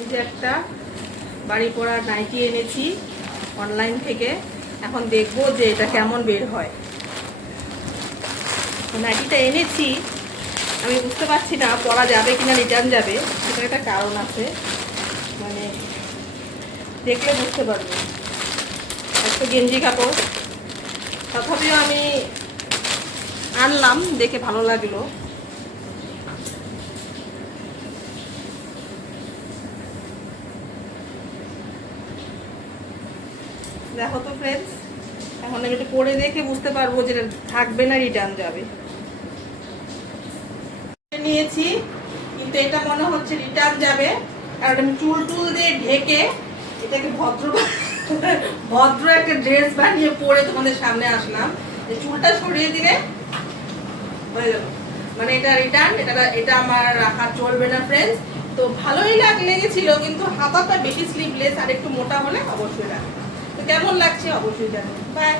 এই যে একটা বাড়ি পড়া নাইটি এনেছি অনলাইন থেকে। এখন দেখবো যে এটা কেমন বের হয়। নাইটিটা এনেছি, আমি বুঝতে পারছি না পরা যাবে কিনা, রিটার্ন যাবে। সেটার একটা কারণ আছে, মানে দেখলে বুঝতে পারবো। একটা গেঞ্জি কাপড়, তথাপিও আমি আনলাম, দেখে ভালো লাগলো। দেখো তো ফ্রেন্ডস, এখন আমি একটু পরে দেখে বুঝতে পারবো যে থাকবে না রিটার্ন যাবে। নিয়েছি, কিন্তু এটা মনে হচ্ছে রিটার্ন যাবে, কারণ আমি চুল টুল দিয়ে ঢেকে এটাকে ভদ্র একটা ড্রেস বানিয়ে পরে তোমাদের সামনে আসলাম। যে চুলটা সরিয়ে দিলে হয়ে গেল, মানে এটা রিটার্ন, এটা আমার রাখা চলবে না ফ্রেন্ডস। তো ভালোই লেগেছিল, কিন্তু হাতাটা বেশি স্লিভলেস আর একটু মোটা হলে অবশ্যই রাখবে। তো কেমন লাগছে অবশ্যই জানাবেন। বাই।